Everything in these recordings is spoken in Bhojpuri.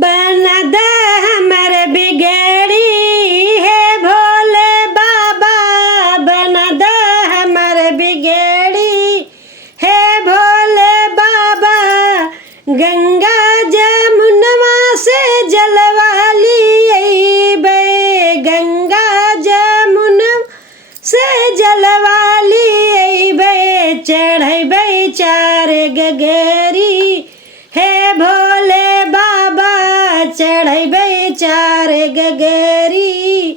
बना दे हमर बिगड़ी है भोले बाबा, बना दे हमर बिगड़ी है भोले बाबा। गंगा जमुनवा से जलवाली अइबे, गंगा जमुनवा से जलवाली अइबे। चढ़ैबे चार गगरी हे भोले बाबा, चढ़ैबे चार गगरी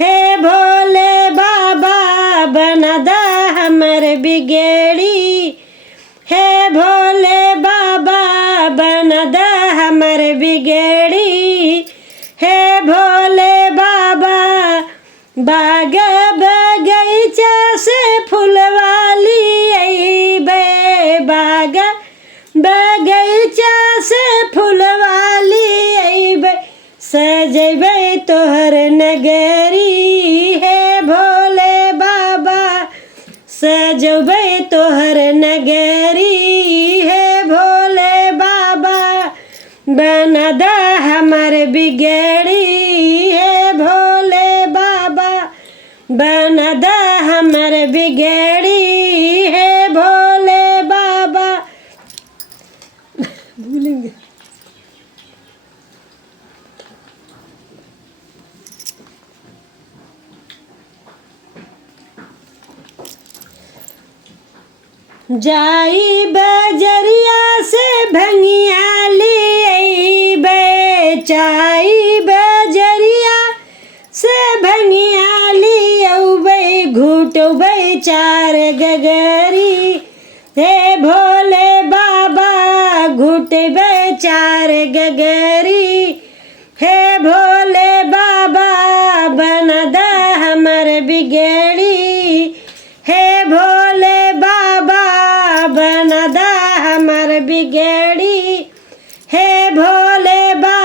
हे भोले बाबा। बना दा हमर बिगड़ी हे भोले बाबा, बना दा हमर बिगड़ी हे भोले बाबा। बाग बगीचा से फुलवाली अइबे, बाग बगीचा से फुलवाली अइबे। सजैबे तोहर नगरी हे भोले बाबा, सजबै तोहर नगरी हे भोले बाबा। बना दा हमर बिगड़ी हे भोले बाबा, बना दा हमर बिगड़ी हे भोले बाबा। भूलेंगे जाई बजरिया से भंगिया ले अइबे, जाई बजरिया से भंगिया ले अइबे। घुटबै चार गगरी हे भोले बाबा, घुटबै चार गगरी हे भोले बाबा। बना दा हमर बिगड़ी हे भोले बाबा, बना दा हमर बिगड़ी हे भोले बाबा।